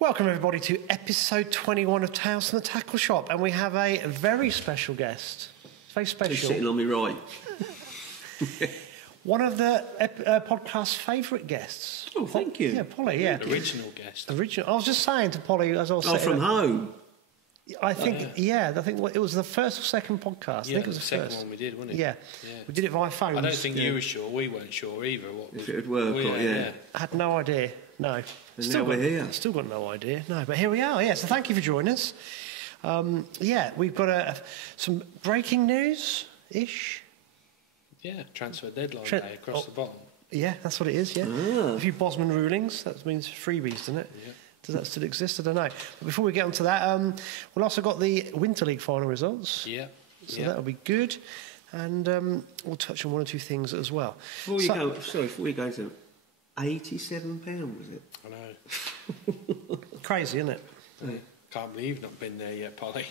Welcome everybody to episode 21 of Tales from the Tackle Shop, and we have a very special guest. Very special. He's sitting on me right. One of the podcast's favourite guests. Oh, thank you. Yeah, Polly. Yeah, the original guest. Original. I was just saying to Polly as I was. Oh, from home. I think, I think it was the first or second podcast. Yeah, I think it was the the second first one we did, wasn't it? Yeah, we did it via phone. I don't think you were sure. We weren't sure either. If it would work, yeah. I had no idea. No. And now we're here. Still got no idea. No, but here we are. Yeah, so thank you for joining us. We've got some breaking news-ish. Yeah, transfer deadline day across the bottom. Yeah, that's what it is, yeah. A few Bosman rulings. That means freebies, doesn't it? Yeah. Does that still exist? I don't know. But before we get on to that, we've also got the Winter League final results. Yeah. So that'll be good. And we'll touch on one or two things as well. Before we go to £87, was it? I know. Crazy, isn't it? Yeah. Can't believe you've not been there yet, Polly.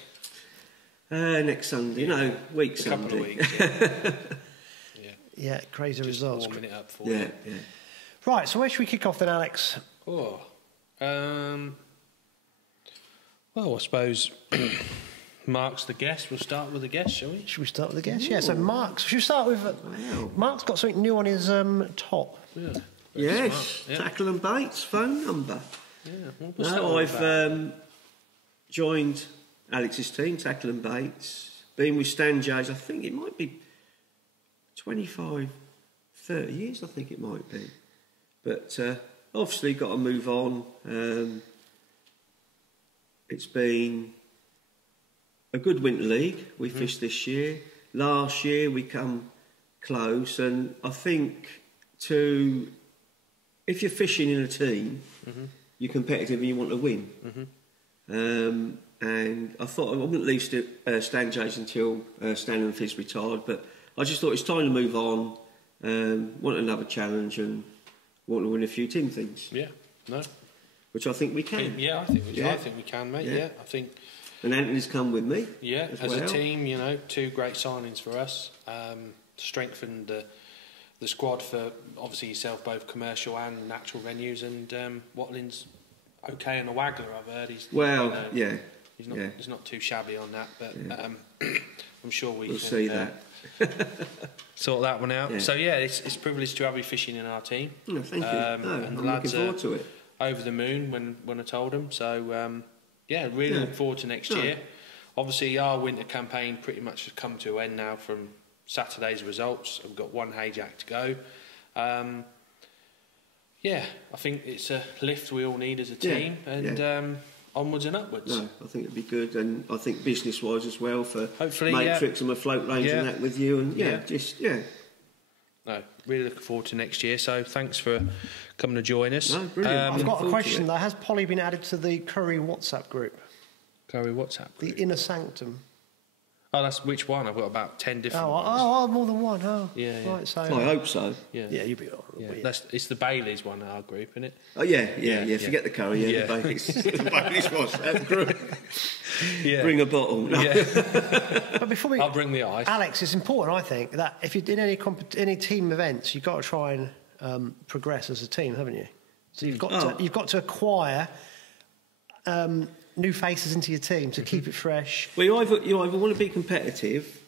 Next Sunday, week Sunday. A couple of weeks, Yeah, crazy Just results. warming it up for Yeah, you. yeah. Right, so where should we kick off then, Alex? Oh. Well, I suppose Mark's the guest. We'll start with the guest, shall we? Should we start with the guest? Yeah, so Mark's. Should we start with... Mark's got something new on his top. Yeah. Yes, Yeah. Tackle and Baits phone number. Yeah. We'll start with that. I've joined Alex's team, Tackle and Baits. Been with Stan Jays, I think it might be 25, 30 years, I think it might be. But obviously got to move on. It's been a good winter league. We fished this year. Last year we come close, and I think if you're fishing in a team, you're competitive and you want to win. And I thought I wouldn't leave Stan Jays until Stan and Fizz retired, but I just thought it's time to move on. Want another challenge and want to win a few team things. Yeah. No. Which I think we can. Yeah, I think we can, mate. Yeah, I think. And Anthony's come with me. Yeah, as a team, two great signings for us. Strengthened the squad for obviously yourself, both commercial and natural venues. And Watling's okay on the waggler. I've heard he's He's not too shabby on that, but I'm sure we can see that. Sort that one out. Yeah. So it's a privilege to have you fishing in our team. Oh, thank you. And the I'm lads looking forward to it. Over the moon when I told them. So really look forward to next year. Obviously our winter campaign pretty much has come to an end now from Saturday's results. We've got one Hayjack to go. I think it's a lift we all need as a team, and onwards and upwards. No, I think it'd be good, and I think business-wise as well for hopefully Matrix and my float range and that with you, and No, really looking forward to next year. So thanks for coming to join us. No, brilliant. I've got a question though. Has Polly been added to the Curry WhatsApp group? Curry WhatsApp group? The Inner Sanctum. Oh, that's which one? I've got about 10 different ones. Oh, more than one. Oh, yeah. Right, so I hope so. Yeah, you'll be all right. It's the Bailey's one, our group, isn't it? Oh yeah. Forget the curry. Yeah. The Bailey's WhatsApp group. Yeah. Bring a bottle. No. Yeah. But before we, I'll bring the ice. Alex, it's important, I think, that if you're in any team events, you've got to try and progress as a team, haven't you? So you've got to acquire new faces into your team to keep it fresh. Well, you either want to be competitive,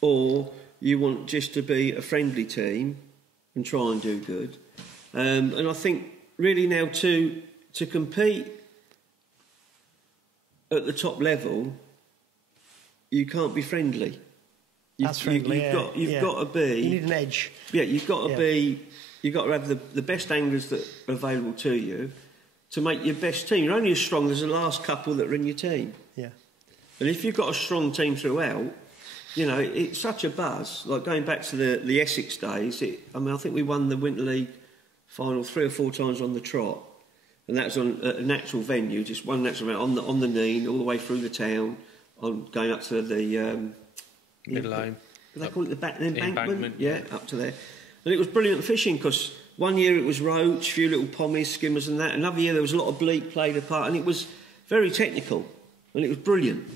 or you want just to be a friendly team and try and do good. And I think really now to compete at the top level, you can't be friendly. That's friendly. You've got to be. You need an edge. Yeah, you've got to be. You've got to have the best anglers that are available to you to make your best team. You're only as strong as the last couple that are in your team. Yeah. And if you've got a strong team throughout, it's such a buzz. Like going back to the Essex days, I think we won the Winter League final 3 or 4 times on the trot. And that was on a natural venue, just one natural venue, on the Neen, all the way through the town, going up to the... Middle Lane. They call it the embankment? Yeah, up to there. And it was brilliant fishing, because one year it was roach, a few little pommies, skimmers and that. Another year there was a lot of bleak played a part, and it was very technical, and it was brilliant.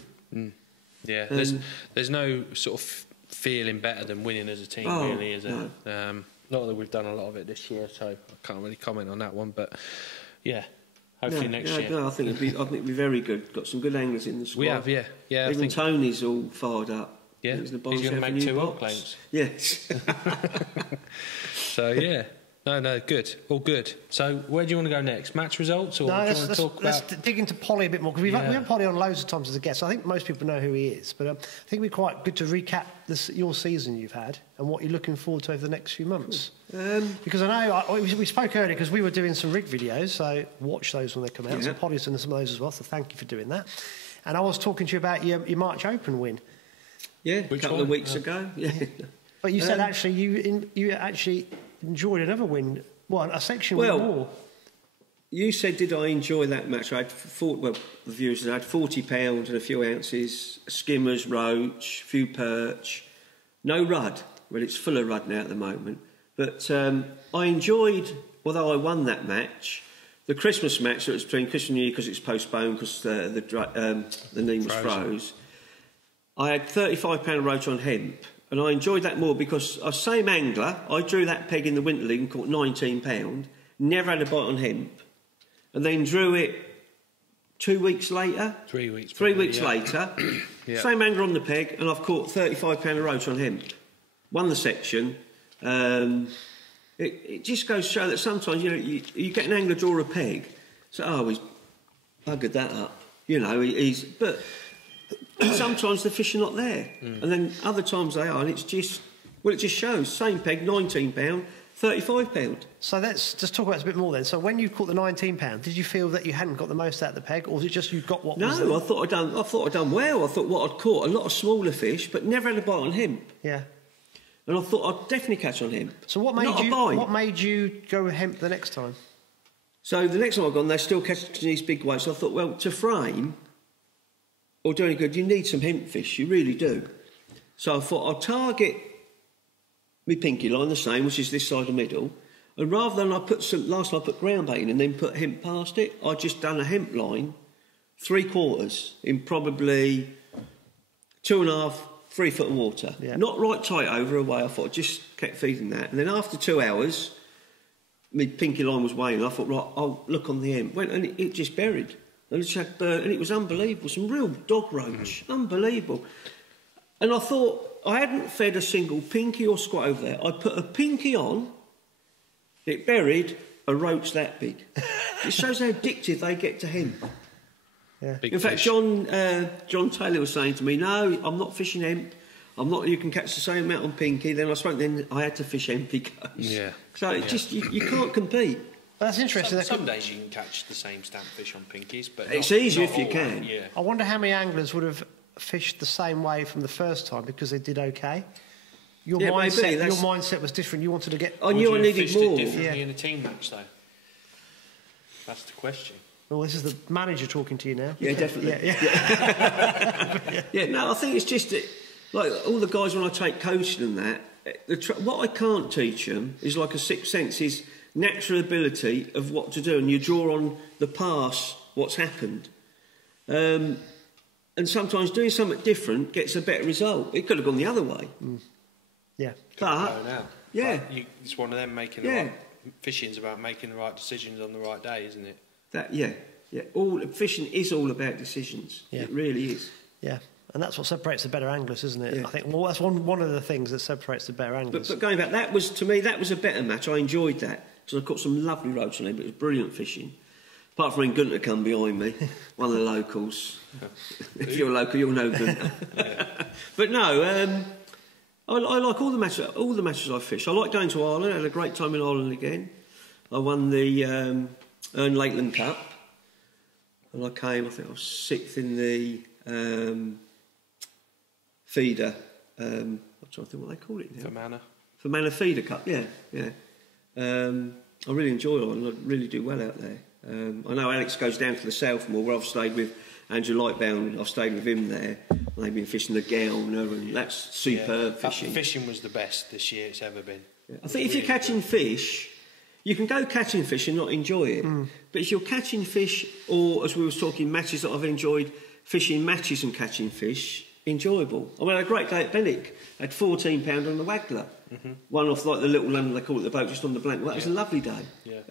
Yeah, there's no sort of feeling better than winning as a team, really, is it? No. Not that we've done a lot of it this year, so I can't really comment on that one, but yeah, Hopefully next year. No, I think it'd be very good. Got some good anglers in the squad. We have, yeah. Even I think Tony's all fired up. Yeah, he's going to make 2 oil claims. Yes. So, yeah. No, good. All good. So, where do you want to go next? Match results? Or do you want to talk about... Let's dig into Polly a bit more, because we've had Polly on loads of times as a guest. So I think most people know who he is, but I think it'd be quite good to recap your season you've had and what you're looking forward to over the next few months. Because I know we spoke earlier because we were doing some rig videos, so watch those when they come out. Yeah. So Polly's done some of those as well, so thank you for doing that. And I was talking to you about your March Open win. Yeah, a couple of weeks ago. Yeah. But you said actually you actually enjoyed another win. Well, a section win more. You said, did I enjoy that match? I had the viewers said I had £40 and a few ounces, skimmers, roach, few perch, no rudd. Well, it's full of rudd now at the moment. But I enjoyed, although I won that match, the Christmas match that was between Christmas and New Year because it's postponed because the neem was froze. I had £35 roach on hemp, and I enjoyed that more because I was same angler. I drew that peg in the Winter League and caught £19, never had a bite on hemp, and then drew it 2 weeks later. 3 weeks. Three weeks later, same angler on the peg, and I've caught £35 roach on hemp. Won the section. It just goes to show that sometimes you get an angler draw a peg, so he's buggered that up. But sometimes the fish are not there, and then other times they are, and it just shows same peg, £19, £35. So let's just talk about this a bit more then. So when you caught the £19, did you feel that you hadn't got the most out of the peg, or was it just you got what? No, I thought I'd done well. I thought what I'd caught a lot of smaller fish, but never had a bite on hemp. Yeah. And I thought I'd definitely catch on hemp. So what made you go with hemp the next time? So the next time I've gone, they're still catching these big weights. So I thought, well, to frame or do any good, you need some hemp fish. You really do. So I thought I'll target my pinky line the same, which is this side of the middle. And rather than I put ground bait in and then put hemp past it, I just done a hemp line 3/4 in probably 2.5, 3 foot of water. Yeah. Not right tight over away. I thought I just kept feeding that. And then after 2 hours, my pinky line was weighing. I thought, right, I'll look on the hemp. Went and it just buried. And it was unbelievable. Some real dog roach. Unbelievable. And I thought, I hadn't fed a single pinky or squat over there. I put a pinky on, it buried a roach that big. It shows how addicted they get to hemp. Yeah. In fact, John Taylor was saying to me, no, I'm not fishing hemp. You can catch the same amount on pinky. Then I had to fish hemp because. Yeah. So you can't compete. Well, that's interesting. Some days you can catch the same stamp fish on pinkies, but it's easier if you can. Yeah. I wonder how many anglers would have fished the same way from the first time because they did okay. Your mindset was different. You wanted to get. I knew I needed more. Differently in a team match, though. That's the question. Well, this is the manager talking to you now. Yeah, definitely. Yeah. No, I think it's just like all the guys when I take coaching and that. What I can't teach them is like a sixth sense, is natural ability of what to do, and you draw on the past what's happened. And sometimes doing something different gets a better result. It could have gone the other way. Yeah. It's one of them making the right... Fishing's about making the right decisions on the right day, isn't it? Fishing is all about decisions. Yeah. It really is. Yeah. And that's what separates the better anglers, isn't it? Yeah. I think that's one of the things that separates the better anglers. But going back, that was a better match. I enjoyed that because I caught some lovely roach on it, but it was brilliant fishing. Apart from when Gunter come behind me, one of the locals. If you're local, you'll know Gunter. But no, I like all the matches I fished. I like going to Ireland. I had a great time in Ireland again. I won the Ern Lakeland Cup, and I think I was 6th in the feeder. I'm trying to think what they call it now. Fermanagh Feeder Cup. Yeah. I really enjoy Ireland. I really do well out there. I know Alex goes down to the south more, where I've stayed with Andrew Lightbound. I've stayed with him there. They've been fishing the Gellner, and that's superb fishing. Fishing was the best this year it's ever been. Yeah. I think if you're catching fish, you can go catching fish and not enjoy it. But if you're catching fish, or as we were talking, matches that I've enjoyed, fishing matches and catching fish, enjoyable. I had a great day at Benwick. I had £14 on the Waggler. One off like the little lemon, they call it the boat, just on the blank. Well, that was a lovely day. Yeah.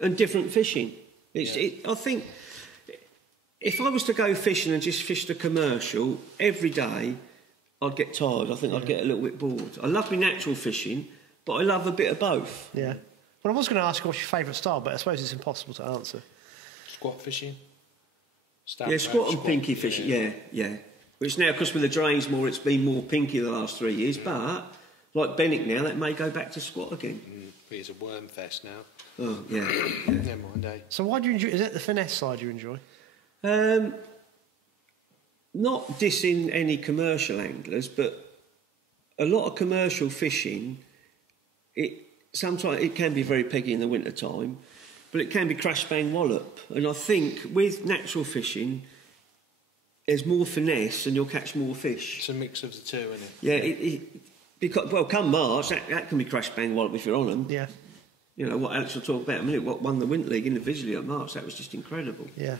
And different fishing. I think if I was to go fishing and just fish the commercial every day, I'd get tired. I think I'd get a little bit bored. I love my natural fishing, but I love a bit of both. Yeah. Well, I was going to ask you what's your favourite style, but I suppose it's impossible to answer. Squat fishing. Squat and pinky fishing. Yeah. Which now, because with the drains more, it's been more pinky the last 3 years. But like Benwick now, that may go back to squat again. It's a worm fest now. Oh yeah. Never mind, eh? So why do you enjoy? Is it the finesse side you enjoy? Not dissing any commercial anglers, but a lot of commercial fishing, sometimes it can be very peggy in the winter time, but it can be crash bang wallop. And I think with natural fishing, there's more finesse and you'll catch more fish. It's a mix of the two, isn't it? Yeah, because come March, that can be crash bang wallop if you're on them. Yeah. You know, what Alex will talk about in a minute, what won the Winter League individually at March, that was just incredible. Yeah.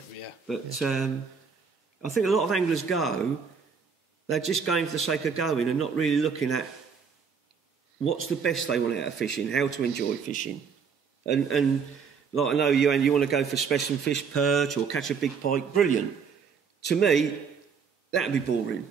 But I think a lot of anglers they're just going for the sake of going and not really looking at what's the best they want out of fishing, how to enjoy fishing. And like I know you want to go for specimen fish, perch or catch a big pike, brilliant. To me, that'd be boring.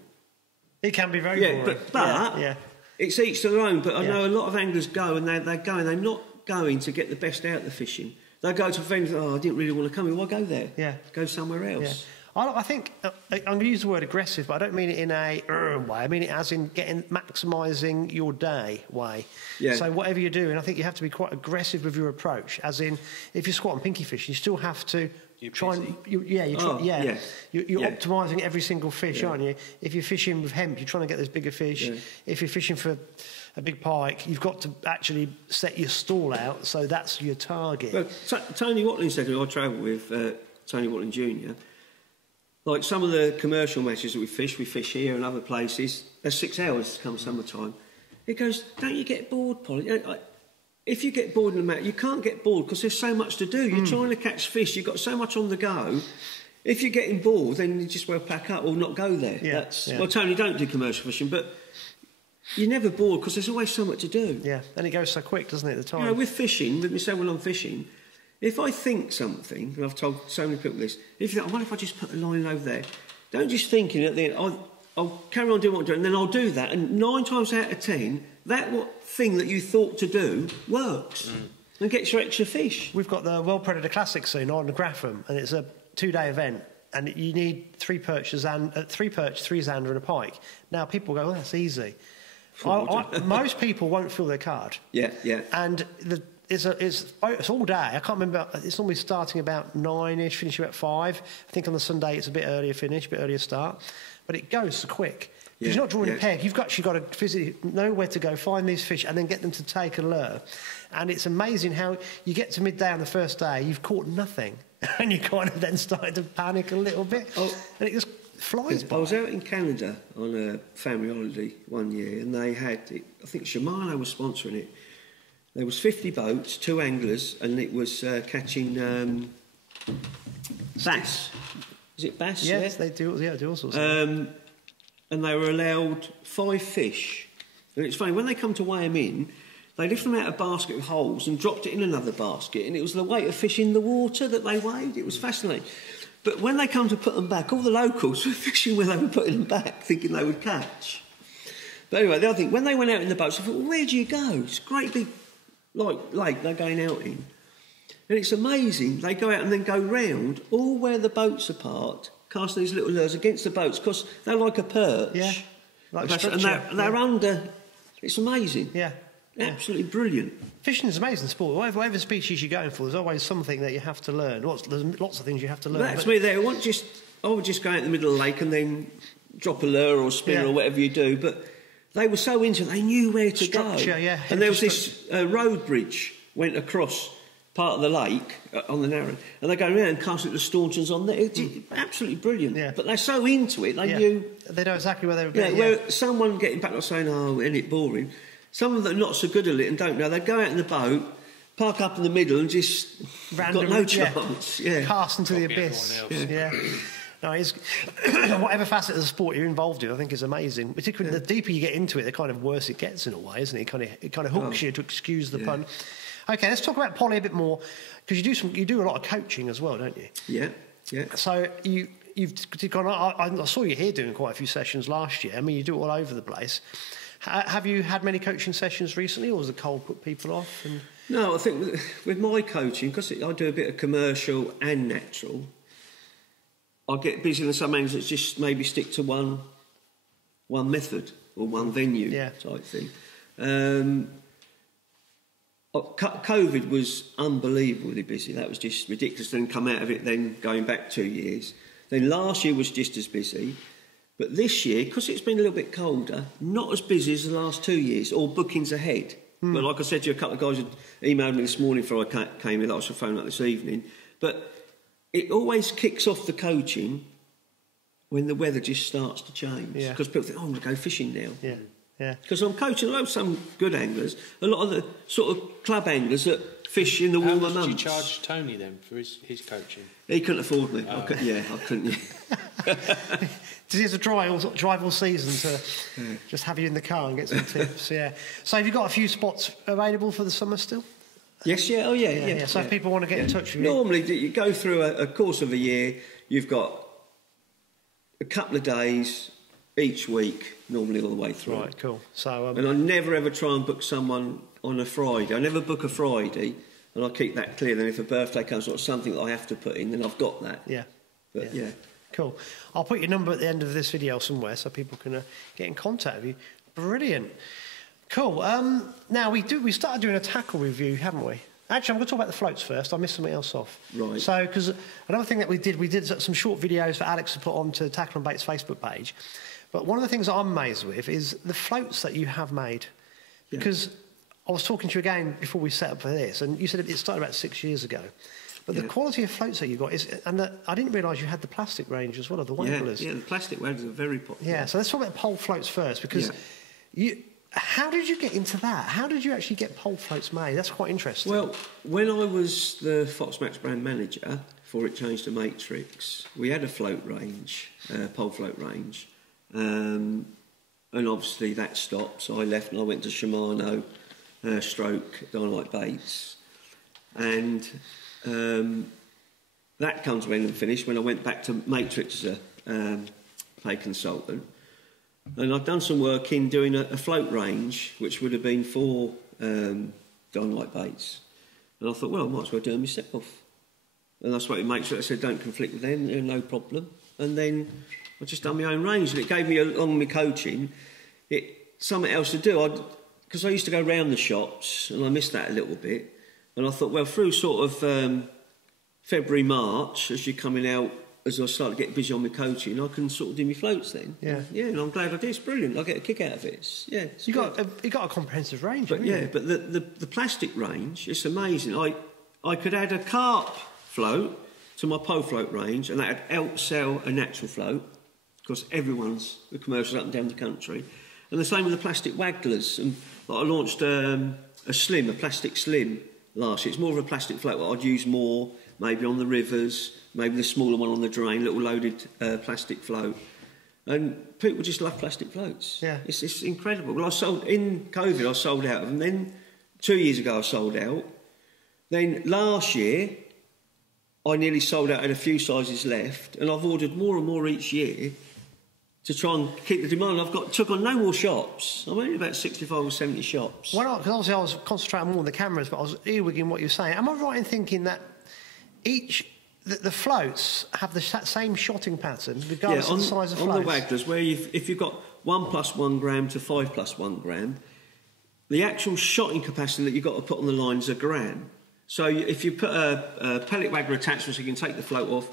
It can be very boring. But it's each to their own. But I know a lot of anglers go and they're not going to get the best out of the fishing. They go to friends, I didn't really want to come here. Why go there? Yeah. Go somewhere else. Yeah. I think, I'm going to use the word aggressive, but I don't mean it in a way. I mean it as in maximising your day way. Yeah. So whatever you're doing, I think you have to be quite aggressive with your approach. As in, if you're squatting pinky fish, you still have to you're optimising every single fish, aren't you? If you're fishing with hemp, you're trying to get those bigger fish. Yeah. If you're fishing for a big pike, you've got to actually set your stall out, so that's your target. Well, Tony Watling said, who I travel with, Tony Watling Jr., like some of the commercial matches that we fish here and other places, they're 6 hours come summertime. He goes, don't you get bored, Polly? If you get bored in the mat, you can't get bored because there's so much to do. You're trying to catch fish, you've got so much on the go. If you're getting bored, then you just well pack up or not go there. Well, Tony, don't do commercial fishing, but you're never bored because there's always so much to do. Yeah, and it goes so quick, doesn't it, at the time? You know, with fishing, with myself when I'm fishing, if I think something, and I've told so many people this, if you think, I wonder if I just put a line over there, don't just think at the end, I'll carry on doing what I'm doing, and then I'll do that, and 9 times out of 10, that thing that you thought to do works and gets your extra fish. We've got the World Predator Classic soon on Grafham, and it's a 2-day event, and you need 3 perch, 3 zander and a pike. Now, people go, that's easy. Most people won't fill their card. Yeah. And it's all day. I can't remember. It's normally starting about 9ish, finishing about 5. I think on the Sunday it's a bit earlier finish, a bit earlier start. But it goes so quick. Because you're not drawing a peg. You've actually got to physically know where to go, find these fish, and then get them to take a lure. And it's amazing how you get to midday on the first day, you've caught nothing, and you kind of then started to panic a little bit, and it just flies by. I was out in Canada on a family holiday one year, and they had, I think Shimano was sponsoring it. There was 50 boats, 2 anglers, and it was catching bass. Is it bass? Yes, they do. Yeah, do all sorts. And they were allowed 5 fish. And it's funny, when they come to weigh them in, they lift them out of a basket with holes and dropped it in another basket, and it was the weight of fish in the water that they weighed. It was fascinating. But when they come to put them back, all the locals were fishing where they were putting them back, thinking they would catch. But anyway, the other thing, when they went out in the boats, I thought, well, where do you go? It's a great big lake they're going out in. And it's amazing. They go out and then go round all where the boats are parked, casting these little lures against the boats because they're like a perch. Yeah. Like and they're under. It's amazing. Yeah. Absolutely brilliant. Fishing is an amazing sport. Whatever species you're going for, there's always something that you have to learn. There's lots of things you have to learn. That's me there. I would just go out in the middle of the lake and then drop a lure or spin or whatever you do. But they were so into it, they knew where to go. Yeah. And there was this road bridge went across part of the lake on the narrow, and they go around and cast little stanchions on there. It's absolutely brilliant. Yeah. But they're so into it, they knew. They know exactly where they were going. Where someone getting back, not saying, isn't it boring? Some of them are not so good at it and don't know. They go out in the boat, park up in the middle, and just got no chance. Cast into the abyss. Yeah. No, it's whatever facet of the sport you're involved in, I think is amazing. Particularly the deeper you get into it, the kind of worse it gets in a way, isn't it? It kind of hooks you, to excuse the pun. Okay, let's talk about Polly a bit more, because you do a lot of coaching as well, don't you? Yeah, yeah. So you've gone. I saw you here doing quite a few sessions last year. I mean, you do it all over the place. Have you had many coaching sessions recently, or has the cold put people off? No, I think with my coaching, because I do a bit of commercial and natural, I get busy in some angles that just maybe stick to one method or one venue type thing. COVID was unbelievably busy. That was just ridiculous. Then come out of it, then going back 2 years. Then last year was just as busy. But this year, because it's been a little bit colder, not as busy as the last 2 years, or bookings ahead. But like I said to you, a couple of guys had emailed me this morning before I came in, I was phone up this evening. But it always kicks off the coaching when the weather just starts to change. Because people think, I'm going to go fishing now. Yeah. Yeah. Because I'm coaching, I know some good anglers, a lot of the sort of club anglers that fish in the warmer months. How much did you charge Tony then for his coaching? He couldn't afford me. I couldn't. Does he have to drive all season to just have you in the car and get some tips? Yeah. So have you got a few spots available for the summer still? Yes, yeah. Oh, yeah. So if people want to get in touch with you... Normally, you go through a course of a year, you've got a couple of days each week, normally all the way through. Right, cool. So, and I never ever try and book someone on a Friday. I never book a Friday, and I keep that clear. Then if a birthday comes or something that I have to put in, then I've got that. Yeah. But yeah. Cool. I'll put your number at the end of this video somewhere so people can get in contact with you. Brilliant. Cool. Now we started doing a tackle review, haven't we? Actually, I'm going to talk about the floats first. I missed something else off. Right. So, because another thing that we did some short videos for Alex to put onto Tackle and Bait's Facebook page. But one of the things that I'm amazed with is the floats that you have made. Because I was talking to you again before we set up for this, and you said it started about 6 years ago. But the quality of floats that you've got is... And I didn't realise you had the plastic range as well, of the wagglers. Yeah, the plastic wagglers are very popular. Yeah, so let's talk about pole floats first, because how did you get into that? How did you actually get pole floats made? That's quite interesting. Well, when I was the Fox Max brand manager, before it changed to Matrix, we had a float range, pole float range. And obviously that stopped, so I left and I went to Shimano, stroke Dynamite Baits. And that comes when and finished when I went back to Matrix as a paid consultant. And I've done some work in doing a float range, which would have been for Dynamite Baits. And I thought, well, I might as well do them myself. And that's what it makes sure I said, don't conflict with them, no problem. And then I just done my own range, and it gave me, along with my coaching, something else to do. Because I used to go round the shops, and I missed that a little bit. And I thought, well, through sort of February, March, as you're coming out, as I started to get busy on my coaching, I can sort of do my floats then. Yeah. Yeah, and I'm glad I did. It's brilliant. I get a kick out of it. You got a comprehensive range, but haven't you? But the plastic range, it's amazing. I could add a carp float to my pole float range, and that would outsell a natural float, because everyone's the commercials up and down the country. And the same with the plastic wagglers. And I launched a plastic slim last year. It's more of a plastic float that I'd use more, maybe on the rivers, maybe the smaller one on the drain, little loaded plastic float. And people just love plastic floats. Yeah. It's incredible. Well, in COVID, I sold out of them. Then 2 years ago, I sold out. Then last year, I nearly sold out, had a few sizes left, and I've ordered more and more each year to try and keep the demand. Took on no more shops. I'm only about 65 or 70 shops. Well, because obviously I was concentrating more on the cameras, but I was earwigging what you're saying. Am I right in thinking that the floats have the same shotting pattern, regardless of the size of floats? On the wagglers, where if you've got 1 + 1 gram to 5 + 1 gram, the actual shotting capacity that you've got to put on the line is a gram. So if you put a pellet waggler attachment so you can take the float off,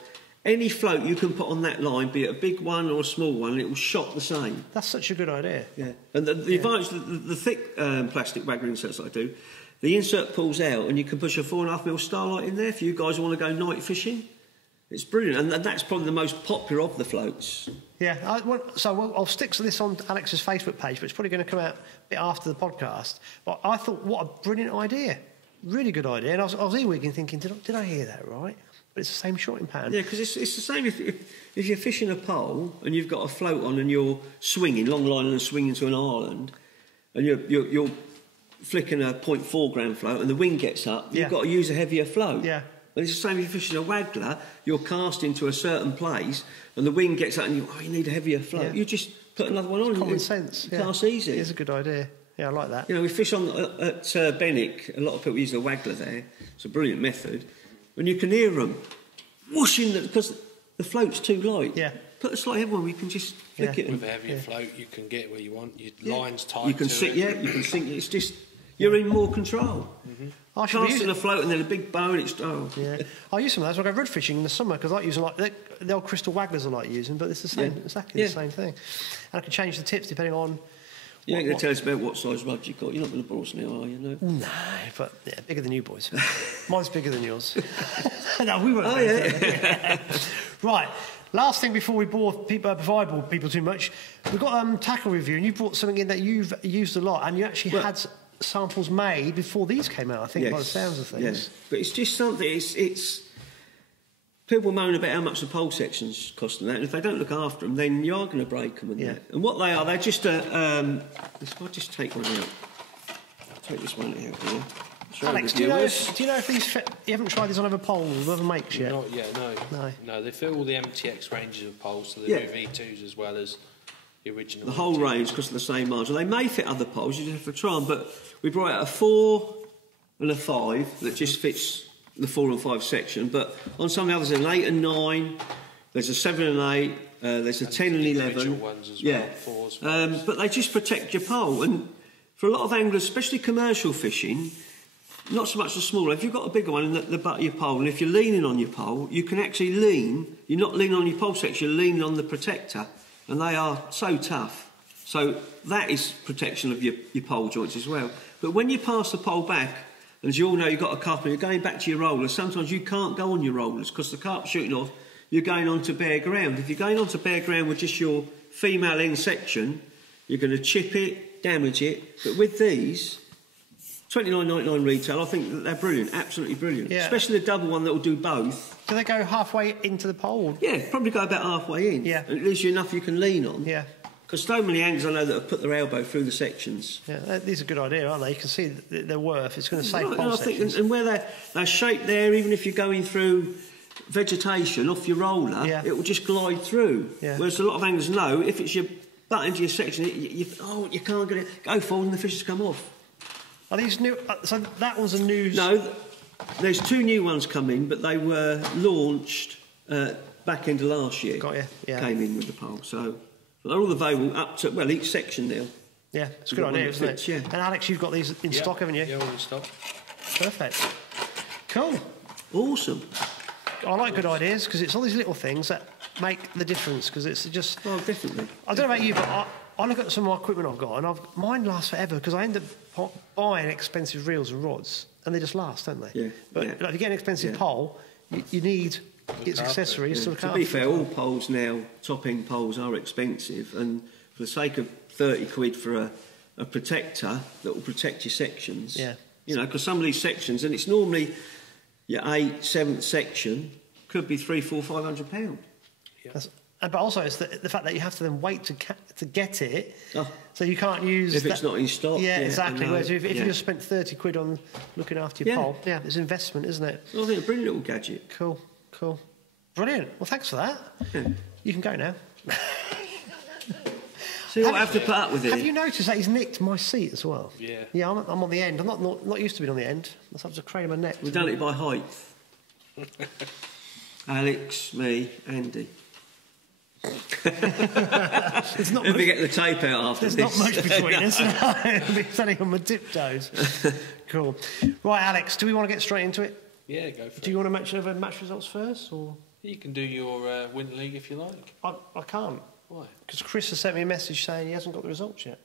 any float you can put on that line, be it a big one or a small one, it will shot the same. That's such a good idea. Yeah. And the advantage, the thick plastic waggler inserts that I do, the insert pulls out and you can push a 4.5mm Starlight in there if you guys want to go night fishing. It's brilliant, and that's probably the most popular of the floats. Yeah, I'll stick to this on Alex's Facebook page, but it's probably going to come out a bit after the podcast. But I thought, what a brilliant idea. Really good idea. And I was earwigging thinking, did I hear that right? But it's the same shotting pattern. Yeah, because it's the same if you're fishing a pole and you've got a float on and you're swinging, long line and swinging to an island, and you're flicking a 0.4 gram float and the wind gets up, you've got to use a heavier float. Yeah. And it's the same if you're fishing a waggler, you're casting to a certain place and the wind gets up and you need a heavier float. Yeah. You just put another one on. Common sense. You cast easy. It is a good idea. Yeah, I like that. You know, we fish on at Benwick, a lot of people use the waggler there. It's a brilliant method. And you can hear them whooshing because the float's too light. Yeah. Put a slightly heavy one, we can just flick it. With a heavier float, you can get where you want. Your line's tight. You can sink. Yeah, you can sink. It's just you're in more control. I should Casting a float and then a big bow and it's Yeah, I use some of those when I go red fishing in the summer because I like using the old crystal wagglers I like using, but it's the same, exactly the same thing. And I can change the tips depending on. You ain't going to tell us about what size rod you got. You're not going to bore us now, are you? No. No, but yeah, bigger than you boys. Mine's bigger than yours. No, we won't. Oh yeah. Right. Last thing before we bore people too much, we've got tackle review, and you brought something in that you've used a lot, and you actually had samples made before these came out. I think by the sounds of things. Yes, but it's just something. It's people moan about how much the pole sections cost and that, and if they don't look after them, then you are going to break them and that. And what they are, they're just I'll just take one out. I'll take this one out here. Alex, do you know if these you haven't tried these on other poles, other makes yet? Not yet, no. They fit all the MTX ranges of poles, so the new V2s as well as the original. The whole range because of the same margin. They may fit other poles, you just have to try them, but we brought out a 4 and a 5 that just fits the 4 and 5 section, but on some of the others, there's an 8 and 9, there's a 7 and 8, there's a 10 and 11. Ones as well, 4s, but they just protect your pole, and for a lot of anglers, especially commercial fishing, not so much the smaller. If you've got a bigger one in the butt of your pole, and if you're leaning on your pole, you can actually lean. You're not leaning on your pole section, you're leaning on the protector, and they are so tough. So that is protection of your pole joints as well. But when you pass the pole back, and as you all know, you've got a carp and you're going back to your rollers, sometimes you can't go on your rollers because the carp's shooting off, you're going onto bare ground. If you're going onto bare ground with just your female end section, you're going to chip it, damage it. But with these, $29.99 retail, I think that they're brilliant, absolutely brilliant. Yeah. Especially the double one that will do both. Do they go halfway into the pole? Yeah, probably go about halfway in. Yeah. And it leaves you enough you can lean on. Yeah. Because so many anglers I know that have put their elbow through the sections. Yeah, these are a good idea, aren't they? You can see their worth. It's going to save pole I sections. think, and where they're shaped there, even if you're going through vegetation off your roller, it will just glide through. Yeah. Whereas a lot of anglers know if it's your butt into your section, you can't get it. Go forward and the fish has come off. Are these new? So that was a new. No, there's 2 new ones coming, but they were launched back end of last year. Got you. Yeah. Came in with the pole, so they're all available up to each section now. Yeah, it's a good idea, isn't it? Yeah. And Alex, you've got these in stock, haven't you? Yeah, all in stock. Perfect. Cool. Awesome. I like good ideas because it's all these little things that make the difference. Because it's just. Oh, definitely. I don't know about you, but I look at some of my equipment I've got, and mine lasts forever because I end up buying expensive reels and rods, and they just last, don't they? Yeah. But like, if you get an expensive pole, you need its accessories to look after. To be fair, all poles now, top-end poles, are expensive, and for the sake of 30 quid for a protector that will protect your sections, you know, because some of these sections, and it's normally your 8th, 7th section, could be £300, £400, £500. Yeah. But also, it's the fact that you have to then wait to get it, so you can't use if it's not in stock. Yeah, exactly. Whereas if you just spent 30 quid on looking after your pole, it's an investment, isn't it? I think a brilliant little gadget. Cool, brilliant. Well, thanks for that. Yeah. You can go now. See what I have to put up with it. Have you noticed that he's nicked my seat as well? Yeah. Yeah, I'm on the end. I'm not used to being on the end. I have to crane my neck. We've done it by height. Alex, me, Andy. It's not. If we get the tape out after there's this. Not much between us. I'll be standing on my tiptoes. Cool. Right, Alex. Do we want to get straight into it? Yeah, go for it. Do you want to mention over match results first, or you can do your Winter League if you like? I can't. Why? Because Chris has sent me a message saying he hasn't got the results yet.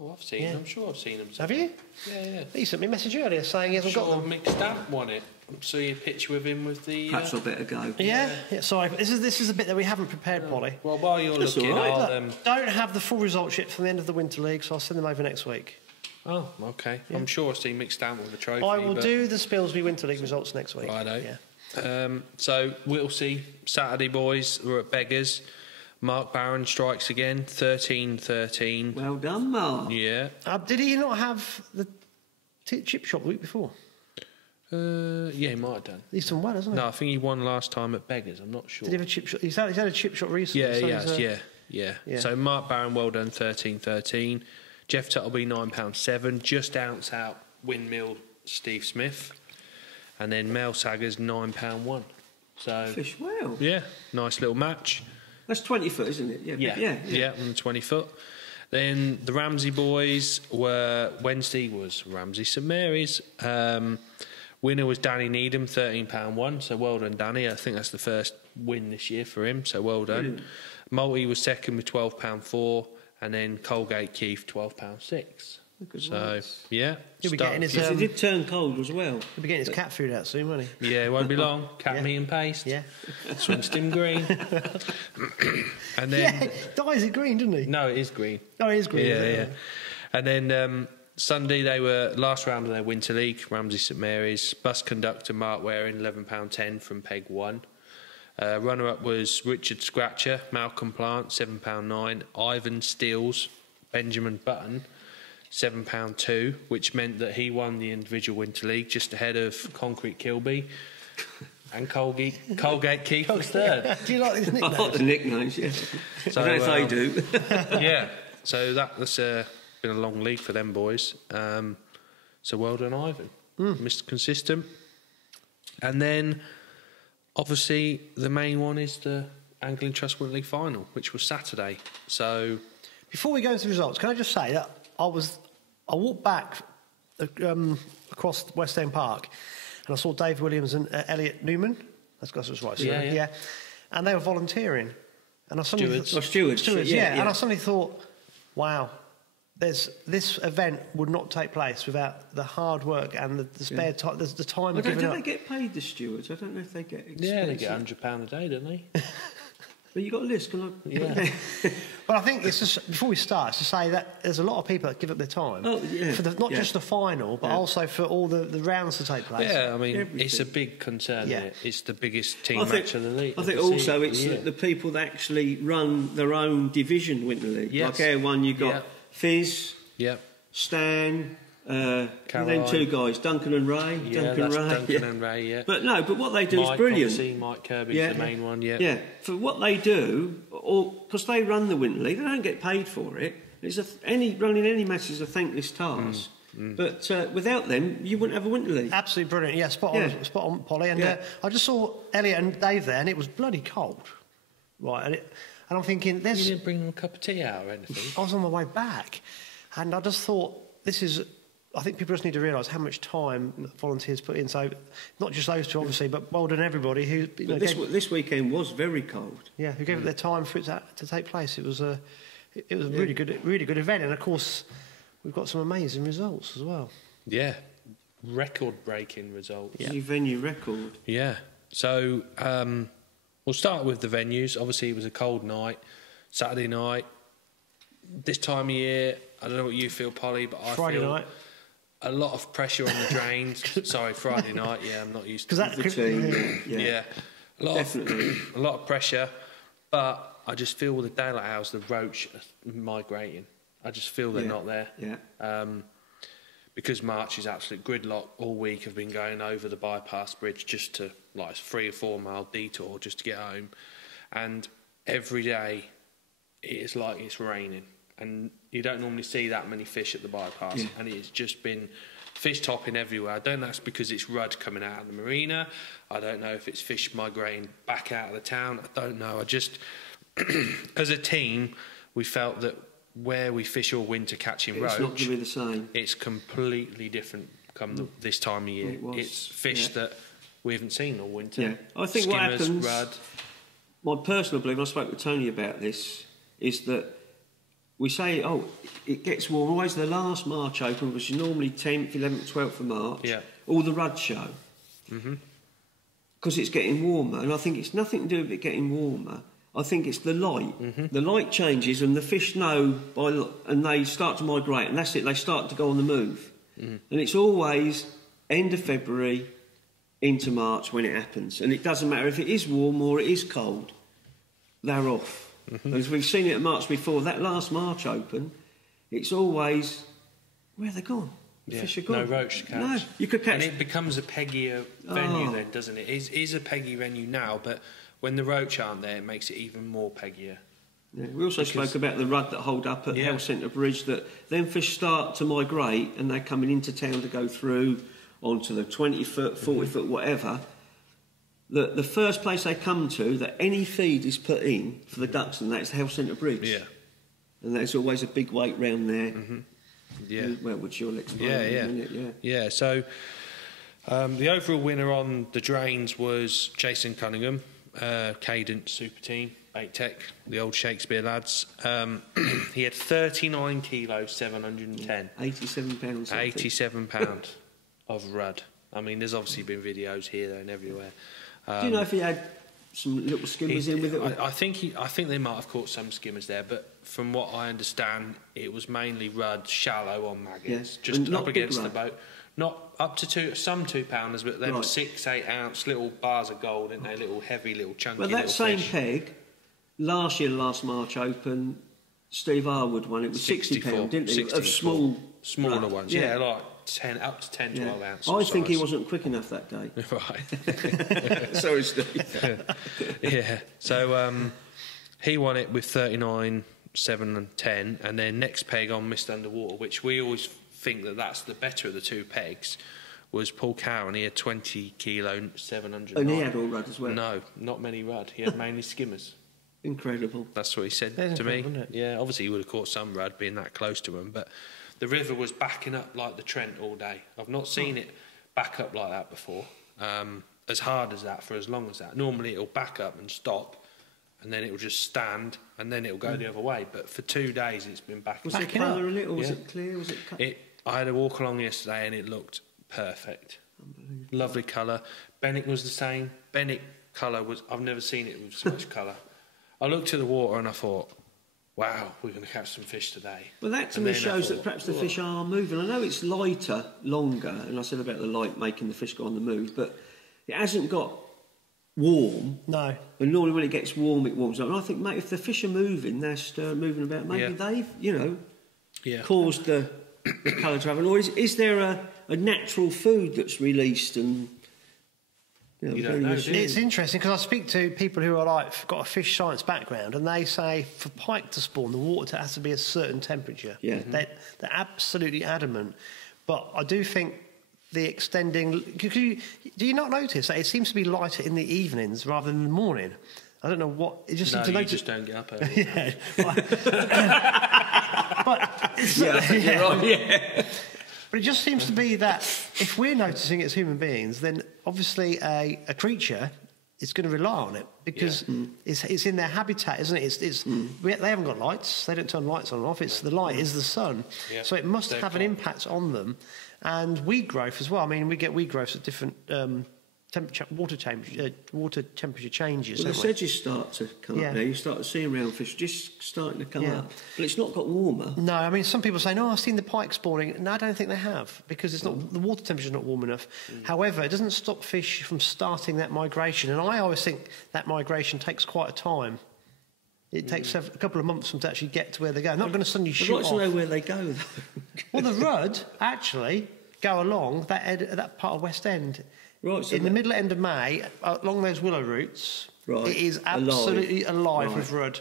Oh, I've seen them. I'm sure I've seen them. Have you? Yeah. He sent me a message earlier saying he hasn't got them. Mick Stamp won it. See a picture with him with the. Perhaps I better go. Yeah. Sorry, but this is a bit that we haven't prepared, Polly. Well, while you're looking, Look, don't have the full results yet from the end of the Winter League, so I'll send them over next week. Oh, okay. Yeah. I'm sure I've seen Mick Stamp with the trophy. I will do the Spilsby Winter League results next week. Righto. Yeah. So we'll see Saturday, boys. We're at Beggars. Mark Barron strikes again, 13-13. Well done, Mark. Yeah. Did he not have the chip shop the week before? Yeah, he might have done. He's done well, hasn't he? No, I think he won last time at Beggars. I'm not sure. Did he have a chip shot? He's had a chip shot recently. Yeah, so yeah. Yeah. So Mark Barron, well done, 13-13. Jeff Tuttleby, £9.7, just ounce out Windmill Steve Smith. And then Mel Saggers, £9.1. So Fish well. yeah, nice little match. That's 20 foot, isn't it? Yeah, on the 20 foot. Then the Ramsey boys were, Wednesday was Ramsey St Mary's. Winner was Danny Needham, £13.1. So well done, Danny. I think that's the first win this year for him. So well done. Brilliant. Multi was second with £12.4, and then Colgate Keith £12.6. So yeah, He'll be getting his. Yes, he did turn cold as well. He'll be getting his cat food out soon, won't he? yeah, it won't be long. Cat meat and paste. Yeah. Swinston green. And then dyes it green, didn't he? no, it is green. Oh, it is green. Yeah. And then Sunday they were last round of their Winter League. Ramsey St Mary's bus conductor Mark Waring, £11.10 from Peg 1. Runner up was Richard Scratcher, Malcolm Plant, £7.9. Ivan Steels, Benjamin Button, £7.2, which meant that he won the individual Winter League just ahead of Concrete Kilby. And Colgate Keith was third. Do you like these I nicknames? like the nicknames, yeah. So, I don't know if they do. Yeah, so that's been a long league for them boys. So well done, Ivan. Mr. Consistent. And then, obviously, the main one is the Angling Trust Winter League final, which was Saturday. So Before we go into the results, can I just say that I walked back across West End Park, and I saw Dave Williams and Elliot Newman. That's right. Yeah. And they were volunteering. And I suddenly Stewards. yeah. And I suddenly thought, wow, this event would not take place without the hard work and the spare time, the time given Do up. they get paid, the stewards? I don't know if they get expensive. yeah, they get £100 a day, don't they? But you got a list, can I? Yeah. But I think it's just, before we start, it's to say that there's a lot of people that give up their time for not just the final, but also for all the rounds to take place. Yeah, I mean, Everything. it's a big concern. Yeah. Isn't it? It's the biggest team match of the league. I think also it's the people that actually run their own division Winter League. Yes. Like Air One, you've got Fizz, Stan, and then two guys, Duncan and Ray. Duncan and Ray, yeah. But what they do Mike, is brilliant. Obviously, Mike Kirby's the main one, Yeah, for what they do, because they run the Winter League, they don't get paid for it. Running any match is a thankless task. But without them, you wouldn't have a Winter League. Absolutely brilliant. Yeah, spot on, Polly. And I just saw Elliot and Dave there, and it was bloody cold. Right, and I'm thinking, You didn't bring them a cup of tea out or anything? I was on my way back, and I just thought, I think people just need to realise how much time volunteers put in. So, not just those two, obviously, but well done everybody who. This weekend was very cold. Yeah, who gave up their time for it to take place. It was a really good event, and of course, we've got some amazing results as well. Yeah, record-breaking results. New venue record. Yeah. So we'll start with the venues. Obviously, it was a cold night, Saturday night. This time of year, I don't know what you feel, Polly, but I Friday feel night. a lot of pressure on the drains. Sorry, Friday night. Yeah, I'm not used to that. The team, Yeah, a lot of pressure. But I just feel with the daylight hours, the roach are migrating. I just feel they're not there. Yeah. Because March is absolute gridlock all week. I've been going over the bypass bridge just to, like, it's 3 or 4 mile detour just to get home. And every day it is like it's raining. And you don't normally see that many fish at the bypass. Yeah. And it's just been fish topping everywhere. I don't know if it's because it's rudd coming out of the marina. I don't know if it's fish migrating back out of the town. I don't know. I just, as a team, we felt that where we fish all winter catching roach, it's not going to be the same. It's completely different come this time of year. It's fish that we haven't seen all winter. Yeah. I think Skimmers, what happens, rudd. my personal belief, and I spoke with Tony about this, is that we say, it gets warm. Always the last March Open, which is normally 10th, 11th, 12th of March, all the rudd show. Because it's getting warmer, and I think it's nothing to do with it getting warmer. I think it's the light. The light changes, and the fish know, and they start to migrate, and that's it, they start to go on the move. And it's always end of February into March when it happens. And it doesn't matter if it is warm or it is cold, they're off. As we've seen it at March before, that last March Open, it's always, where are they gone? The fish are gone. No roach to catch. No, you could catch. And it becomes a peggier venue then, doesn't it? It is a peggy venue now, but when the roach aren't there, it makes it even more peggier. Yeah, we also spoke about the rudd that hold up at Health Centre Bridge, that then fish start to migrate and they're coming into town to go through onto the 20 foot, 40 foot, whatever. The first place they come to that any feed is put in for the ducks, and that's the Health Centre Bridge. Yeah. And there's always a big weight round there. Yeah. Well, which you'll explain in a minute, Yeah, so the overall winner on the drains was Jason Cunningham, Cadence Super Team, Bait Tech, the old Shakespeare lads. He had 39 kilos, 710. 87 pounds. 87 pounds of rudd. I mean, there's obviously been videos here, there and everywhere. Do you know if he had some little skimmers in with it? I think they might have caught some skimmers there, but from what I understand, it was mainly rudd, shallow on maggots, just up against the boat. Not up to some 2 pounders, but then 6, 8 ounce little bars of gold, and they little heavy, little chunky. Well, that little same fish. peg, last March Open, Steve Harwood won. It was 60 pounds, didn't he? Of smaller ones, like 10 up to 10, 12 ounces. I think he wasn't quick enough that day. Right. Sorry, Steve. Yeah. So he won it with 39, 7 and 10, and then next peg on Mist Underwater, which we always think that's the better of the two pegs, was Paul Cowan. He had 20 kilo, 700. And he had all rudd as well? No, not many rudd. He had mainly skimmers. Incredible. That's what he said to me. Yeah, obviously he would have caught some rudd being that close to him, but the river was backing up like the Trent all day. I've not seen it back up like that before, as hard as that for as long as that. Normally it'll back up and stop, and then it'll just stand, and then it'll go the other way. But for 2 days it's been backing up. Was it colour in it, or was it clear? Was it I had a walk along yesterday and it looked perfect. Lovely colour. Benwick was the same. Benwick colour was, I've never seen it with so much colour. I looked at the water and I thought, wow, we're going to catch some fish today. Well, that to me shows that perhaps the fish are moving. I know it's lighter, longer, and I said about the light making the fish go on the move, but it hasn't got warm. No. And normally when it gets warm, it warms up. And I think, mate, if the fish are moving, they're moving about, maybe they've, caused the colour to happen. Or is there a natural food that's released and... You don't know, it's interesting because I speak to people who are got a fish science background, and they say for pike to spawn, the water has to be a certain temperature. Yeah. They're absolutely adamant. But I do think the extending... do you not notice that it seems to be lighter in the evenings rather than the morning? I don't know what... It just seems to notice... just don't get up early. Yeah. I think you're right, yeah. But it just seems to be that if we're noticing it as human beings, then obviously a creature is going to rely on it because it's in their habitat, isn't it? They haven't got lights. They don't turn lights on and off. The light is the sun. Yeah. So it must have an impact on them. And weed growth as well. I mean, we get weed growths at different water temperature changes. Well, the sedges start to come up now. You start to see roundfish just starting to come up. But it's not got warmer. No, I mean, some people say, no, I've seen the pike spawning. No, I don't think they have because it's not the water temperature's not warm enough. However, it doesn't stop fish from starting that migration. And I always think that migration takes quite a time. It takes a couple of months for them to actually get to where they go. They're not going to suddenly shoot off. I'd like to know where they go, though. Well, the rudd actually go along that part of West End. Right, so in the middle end of May, along those willow roots, it is alive. Absolutely alive with rudd.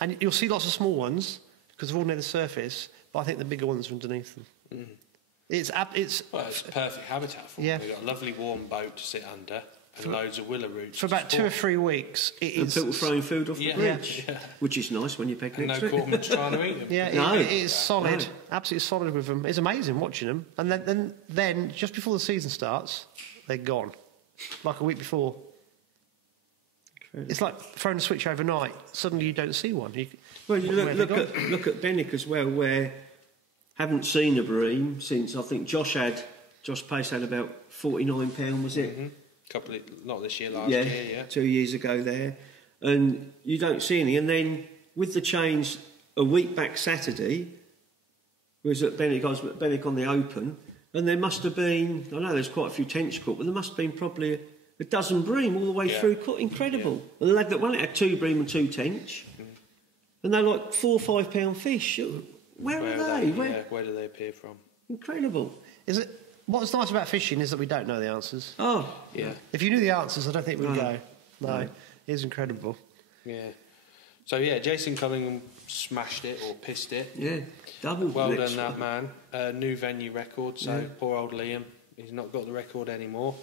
And you'll see lots of small ones because they're all near the surface, but I think the bigger ones are underneath them. It's perfect habitat for them. We've got a lovely warm boat to sit under and loads of willow roots. For about 2 or 3 weeks, it is... And people throwing food off the bridge, which is nice when you pick and no cormorants trying to eat them. Yeah, it is solid, absolutely solid with them. It's amazing watching them. And then just before the season starts... they're gone, like a week before. Incredible. It's like throwing a switch overnight. Suddenly you don't see one. You look at Benwick as well, where haven't seen a bream since I think Josh Pace had about £49, was it? Not this year, last year. 2 years ago there, and you don't see any. And then with the change, a week back Saturday was at Benwick. I was at Benwick on the Open. And there must have been, I know there's quite a few tench caught, but there must have been probably a dozen bream all the way through. Incredible. Yeah. And the lad that won it had 2 bream and 2 tench. And they're like £4 or £5 fish. Where are they? Where do they appear from? Incredible. Is it? What's nice about fishing is that we don't know the answers. Oh, Yeah. If you knew the answers, I don't think we'd go. No, it is incredible. Yeah. So yeah, Jason Cunningham smashed it or pissed it. Yeah, double. Well done, that man. New venue record. So poor old Liam, he's not got the record anymore.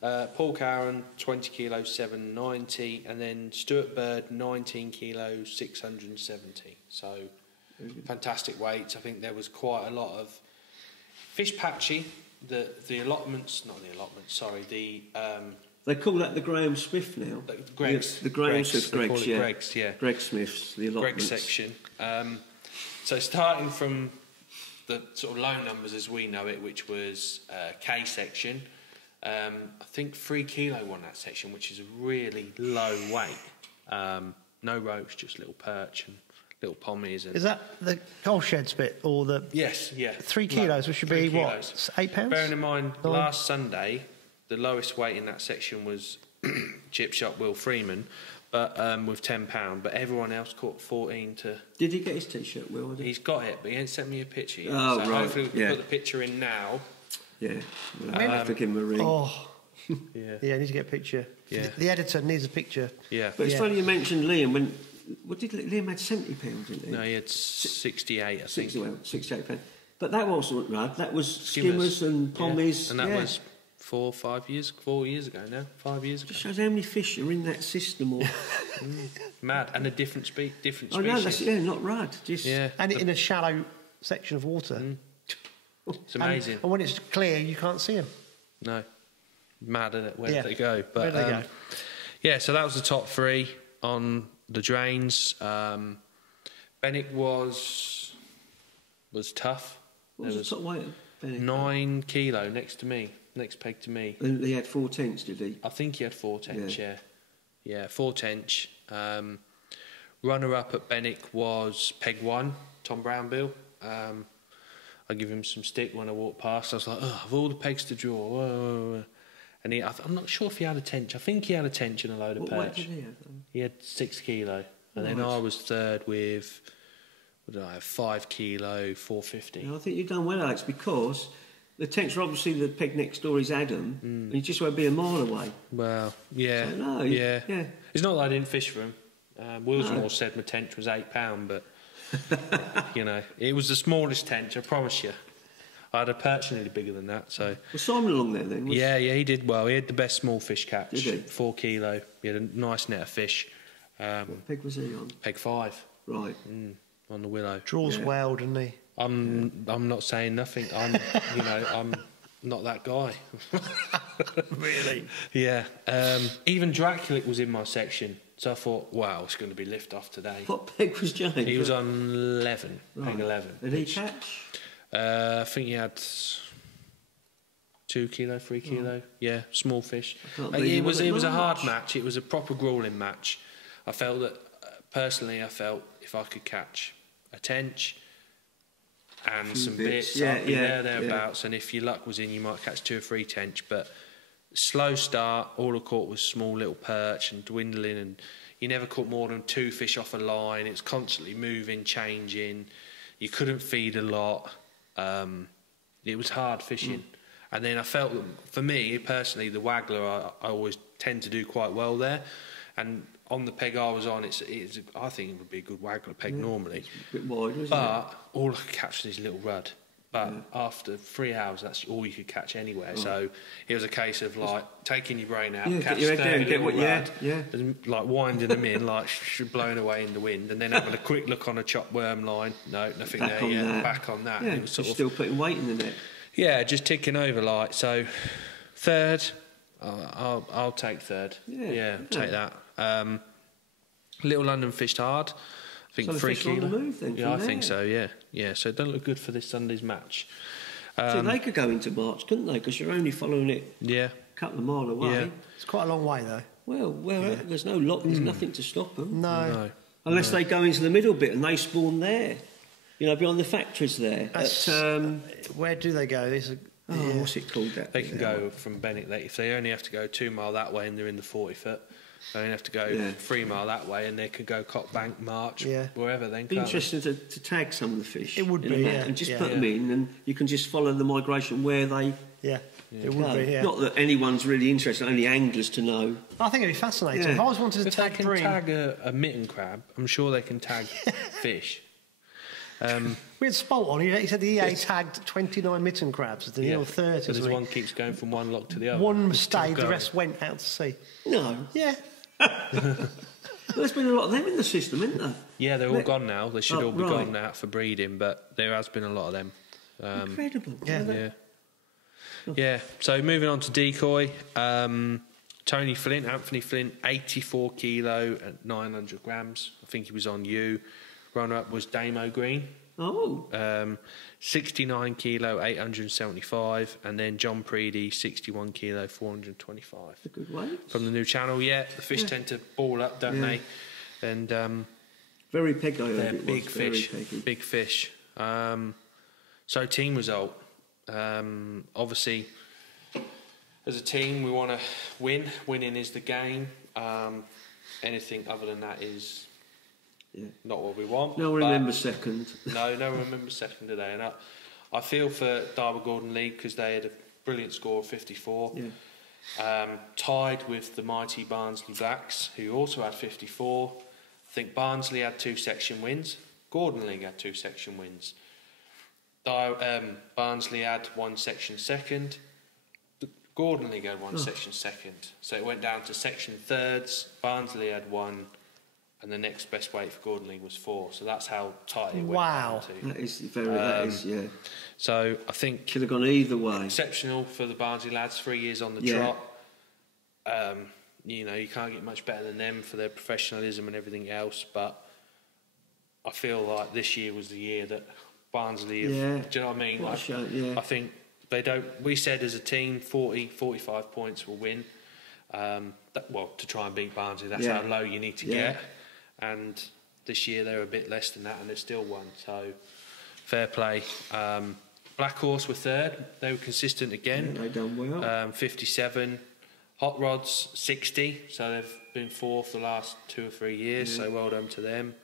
Paul Cowan, 20 kilos 790, and then Stuart Bird, 19 kilos 670. So fantastic weights. I think there was quite a lot of fish patchy. The allotments, not the allotments. Sorry, They call that the Graham Smith now. Greg's. The Graham Smith, Greg's, yeah. Greg's, yeah. Greg Smith's, the allotments. Greg's section. So starting from the sort of low numbers as we know it, which was K section, I think 3 kilo won that section, which is a really low weight. No ropes, just little perch and little pommies. And Is that the coal sheds bit or the? yes, yeah. 3 kilos, which should be what? £8? Bearing in mind, last Sunday, the lowest weight in that section was Chip Shop Will Freeman, but with £10. But everyone else caught 14 to. Did he get his T-shirt, Will? He's got it, but he ain't sent me a picture yet. Oh, so right. hopefully we can put the picture in now. Yeah, we'll have to give him a ring. Oh, Yeah. I need to get a picture. Yeah. The editor needs a picture. Yeah. But it's funny you mentioned Liam. What did Liam had £70, didn't he? No, he had 68, I think. 68 £68. But that wasn't rudd. That was skimmers and pommies. Yeah. And that was 4 years ago now. 5 years ago. Just shows how many fish are in that system. Or Mad. And a different species. Oh no, that's not rudd. Just And in a shallow section of water. It's amazing. And when it's clear, you can't see them. No. Mad, isn't it? Where did they go? But, where did they go? Yeah, so that was the top 3 on the drains. Benwick was tough. What was the top weight of Benwick? 9 kilo next to me, next peg to me. And he had 4 tenths, did he? I think he had 4 tenths, yeah, 4 tenths. Runner up at Benwick was peg 1, Tom Brownbill. I give him some stick when I walked past. I was like, of all the pegs to draw, whoa. And I'm not sure if he had a tench. I think he had a tench and a load of perch. What weight did he have? He had 6 kilo. And then I was third with, what did I have, 5 kilo, 450. I think you've done well, Alex, because the tench are obviously the peg next door is Adam, and he just won't be a mile away. Well, yeah. So, no, yeah. Yeah. It's not that I didn't fish for him. Willsmore said my tench was £8, but, you know, it was the smallest tench, I promise you. I had a perch nearly bigger than that, so... Was Simon along there then? Yeah, he did well. He had the best small fish catch. Did he? 4 kilo. He had a nice net of fish. What peg was he on? Peg 5. Right. On the willow. Draws well, doesn't he? I'm not saying nothing. I'm not that guy. Really? Yeah. Even Dracula was in my section, so I thought, wow, it's going to be lift off today. What peg was James? He was on 11, peg 11. Did he catch? I think he had 2 kilo, 3 kilo. Yeah, small fish. It was a hard match. It was a proper grueling match. I felt that personally. I felt if I could catch a tench and some bits, I'd be thereabouts. And if your luck was in, you might catch 2 or 3 tench. But slow start. All I caught was small little perch and dwindling, and you never caught more than 2 fish off a line. It was constantly moving, changing. You couldn't feed a lot. It was hard fishing. And then I felt that for me personally, the waggler, I always tend to do quite well there. And on the peg I was on, I think it would be a good waggler peg normally. It's a bit wide, isn't it? But all I could catch was this little rudd. But after 3 hours, that's all you could catch anywhere. So it was a case of like taking your brain out, catch get your head down, get what and like winding them in, like blown away in the wind, and then having a quick look on a chopped worm line. No, nothing back there yet. That. Back on that. Yeah, it was sort of still putting weight in the net. Yeah, just ticking over like so. Third, I'll take third. Yeah, take that. Little London fished hard. I think so 3 the fish are on the kilo. move then. Yeah, I think so. Yeah. So it don't look good for this Sunday's match. So they could go into March, couldn't they? Because you're only following it a couple of mile away. Yeah. It's quite a long way, though. Well, there's no lock. There's nothing to stop them. No. Unless they go into the middle bit and they spawn there. You know, beyond the factories there. Where do they go? What's it called? They can go from Benwick. If they only have to go 2 mile that way and they're in the 40 foot, They don't have to go 3 mile that way, and they could go Cockbank, March, wherever. Then it'd be interesting to tag some of the fish. It would be, and just put them in, and you can just follow the migration where they. It would be, Not that anyone's really interested, only anglers to know. I think it'd be fascinating. If I was wanting to if tag they can bream, tag a mitten crab, I'm sure they can tag fish. we had Spolt on. He said the EA tagged 29 mitten crabs. The 30. So there's one keeps going from one lock to the other. One stayed, the rest went out to sea. No. Yeah. There's been a lot of them in the system, isn't there? Yeah, they're all gone now. They should all be gone now for breeding, but there has been a lot of them. Incredible. Yeah. So moving on to decoy. Anthony Flint, 84 kilo at 900 grams. I think he was on you. Runner-up was Damo Green. 69 kilo, 875. And then John Preedy, 61 kilo, 425. That's a good weight. From the new channel, The fish tend to ball up, don't they? And very peg, I heard it big was. fish. Very peggy. Big fish. So team result. Obviously, as a team, we want to win. Winning is the game. Anything other than that is not what we want. No one remembers second. No one remembers second today. And I feel for Derby Gordon League because they had a brilliant score of 54. Tied with the mighty Barnsley Blacks, who also had 54. I think Barnsley had 2 section wins. Gordon League had 2 section wins. Barnsley had 1 section second. The Gordon League had 1 section second. So it went down to section thirds. Barnsley had 1, and the next best weight for Gordon League was 4. So that's how tight it went down to. That is very, So I think could have gone either way. Exceptional for the Barnsley lads, 3 years on the trot. You can't get much better than them for their professionalism and everything else. But I feel like this year was the year that Barnsley, do you know what I mean? I think they don't. We said as a team, 40, 45 points will win. To try and beat Barnsley, that's how low you need to get. And this year they're a bit less than that, and they've still won. So fair play. Black Horse were third. They were consistent again. Yeah, they done well. 57. Hot Rods 60. So they've been fourth the last 2 or 3 years. So well done to them.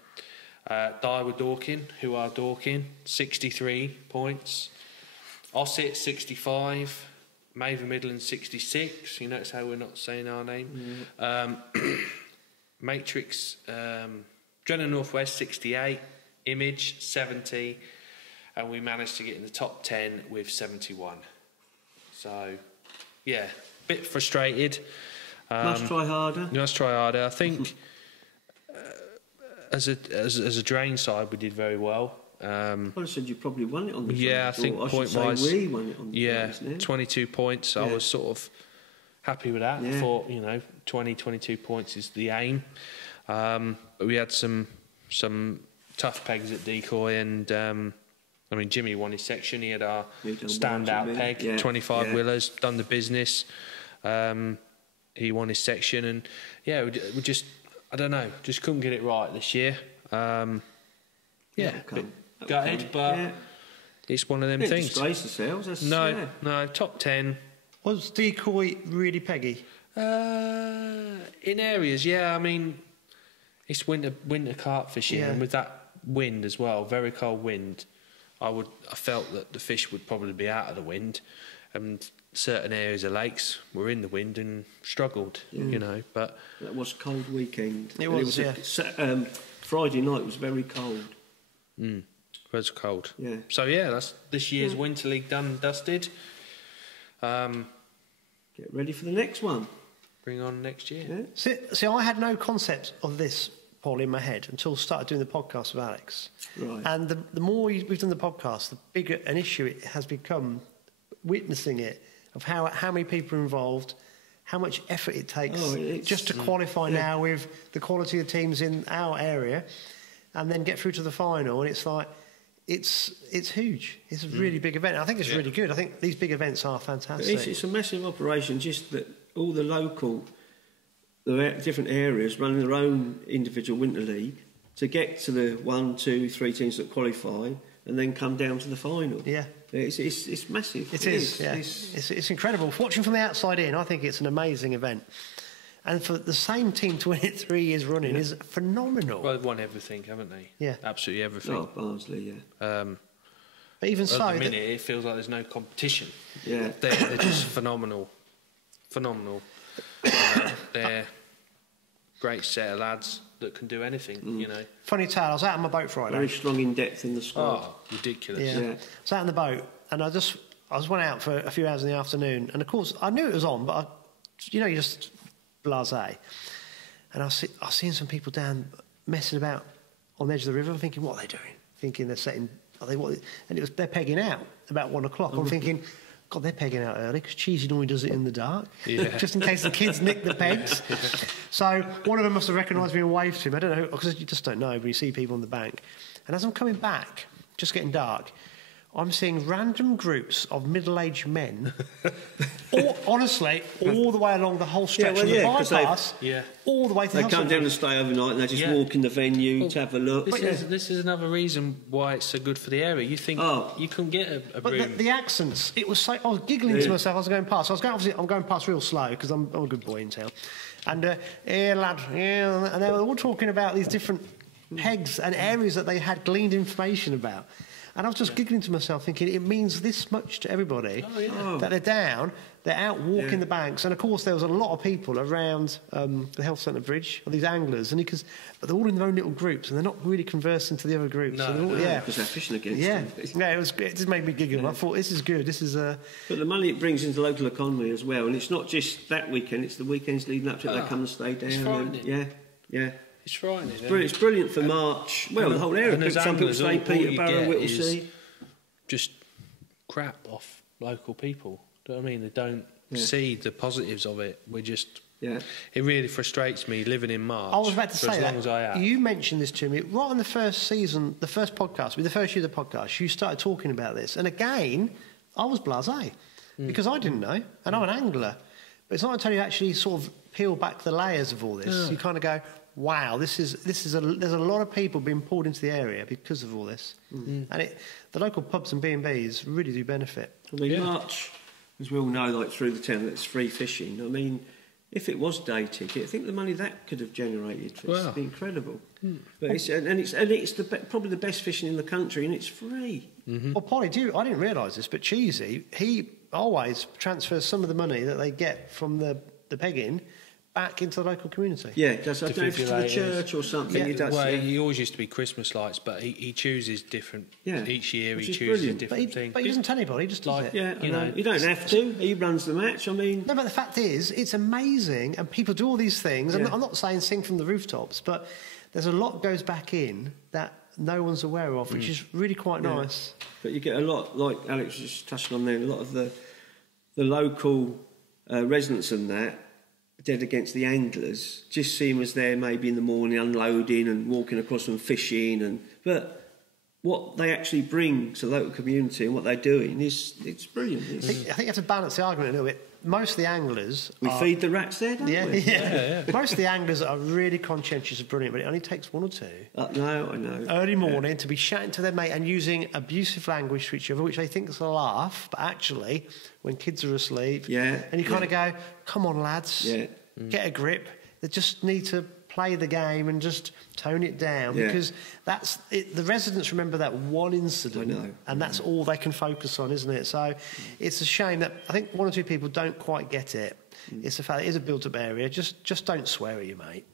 Daiwa Dorking, who are Dorking, 63 points. Ossett 65. Maven Midland 66. You notice how we're not saying our name. Matrix, Drennan Northwest 68. Image 70. And we managed to get in the top 10 with 71. So, bit frustrated. Must try harder. I think as a drain side, we did very well. I said you probably won it on the I think point-wise, we won it on the 22 points. I was sort of happy with that. I thought, 22 points is the aim. But we had some tough pegs at decoy, and Jimmy won his section. He had our standout peg, 25 Willers, done the business. He won his section, and we just, I don't know, just couldn't get it right this year. Gutted, but it's one of them things. Disgrace themselves. No, top 10. Was decoy really peggy? In areas, it's winter carp fishing, and with that wind as well, very cold wind, I felt that the fish would probably be out of the wind, and certain areas of lakes were in the wind and struggled, but that was a cold weekend. It was Friday night was very cold. It was cold. Yeah. So that's this year's Winter League done and dusted. Get ready for the next one. Bring on next year. Yeah. See, I had no concept of this, Paul, in my head until I started doing the podcast with Alex. Right. And the more we've done the podcast, the bigger an issue it has become, witnessing it, of how many people are involved, how much effort it takes just to qualify now with the quality of teams in our area, and then get through to the final. And it's like, it's huge. It's a really big event. I think it's really good. I think these big events are fantastic. It's a massive operation, just that all the local, the different areas running their own individual winter league to get to the 1, 2, 3 teams that qualify and then come down to the final. Yeah. It's massive. It is. It's incredible. Watching from the outside in, I think it's an amazing event. And for the same team to win it 3 years running is phenomenal. Well, they've won everything, haven't they? Yeah. Absolutely everything. Oh, Barnsley, yeah. But even so... At the minute, it feels like there's no competition. Yeah. They're just phenomenal. Phenomenal. They're great set of lads that can do anything, you know. Funny tale, I was out on my boat Friday. Very strong in depth in the squad. Oh, ridiculous. Yeah. I was out on the boat, and I went out for a few hours in the afternoon, and of course I knew it was on, but you're just blasé. And I was seeing some people down messing about on the edge of the river. I'm thinking, what are they doing? Thinking they're setting, and they're pegging out about 1 o'clock. I'm thinking, God, they're pegging out early because Cheesy normally does it in the dark, just in case the kids nick the pegs. So one of them must have recognised me and waved to him. I don't know, because you just don't know when you see people on the bank. And as I'm coming back, just getting dark, I'm seeing random groups of middle-aged men, honestly, all the way along the whole stretch of the bypass, all the way to the They come down and stay overnight, and they just walk in the venue to have a look. This is another reason why it's so good for the area. You think you can get a but room. the accents, it was so... I was giggling to myself as I was going past. I'm going past real slow, because I'm a good boy in town. And, yeah, lad, yeah, and they were all talking about these different pegs and areas that they had gleaned information about. And I was just giggling to myself, thinking it means this much to everybody that they're down, they're out walking the banks, and of course there was a lot of people around the health centre bridge, these anglers, but they're all in their own little groups, and they're not really conversing to the other groups. Because they're fishing against them. It just made me giggle. I thought, this is good. This is But the money it brings into the local economy as well, and it's not just that weekend; it's the weekends leading up to it. They come and stay down. It's frightening. It's frightening. It's brilliant for March. Well, the whole area. Some people say Peterborough, Whittlesea. Just crap off local people. Do you know what I mean? They don't see the positives of it. We're just... It really frustrates me living in March. I was about to say as long as I have. You mentioned this to me right on the first season, the first podcast, the first year of the podcast. You started talking about this, and again, I was blasé because I didn't know, and I'm an angler. But it's not until you actually sort of peel back the layers of all this, you kind of go, wow, there's a lot of people being pulled into the area because of all this, and the local pubs and B&Bs really do benefit. I mean, March, as we all know, like through the town, it's free fishing. I mean, if it was day ticket, I think the money that could have generated would be incredible. But it's probably the best fishing in the country, and it's free. Well, Polly, I didn't realise this, but Cheesy, he always transfers some of the money that they get from the pegging back into the local community. Yeah, does I don't know if it's to the church or something. He does. Well, he always used to be Christmas lights, but he chooses different each year. He chooses a different thing. But he doesn't tell anybody. He just does it. Yeah, you don't have to. He runs the match. I mean, no, but the fact is, it's amazing, and people do all these things. And I'm not saying sing from the rooftops, but there's a lot goes back in that no one's aware of, which is really quite nice. But you get a lot, like Alex was just touching on there, a lot of the local residents and that. Dead against the anglers, just see them as there maybe in the morning unloading and walking across and fishing, but what they actually bring to the local community and what they're doing it's brilliant. I think you have to balance the argument a little bit. Most of the anglers feed the rats there, don't we? Yeah. Most of the anglers are really conscientious and brilliant, but it only takes one or two. No, I know. Early morning to be shouting to their mate and using abusive language to each other, which they think is a laugh, but actually, when kids are asleep, and you kind of go, "Come on, lads, get a grip." They just need to play the game and just tone it down because that's it. The residents remember that one incident, and that's all they can focus on, isn't it? So it's a shame that I think one or two people don't quite get it. It's the fact it is a built-up area. Just don't swear at your mate.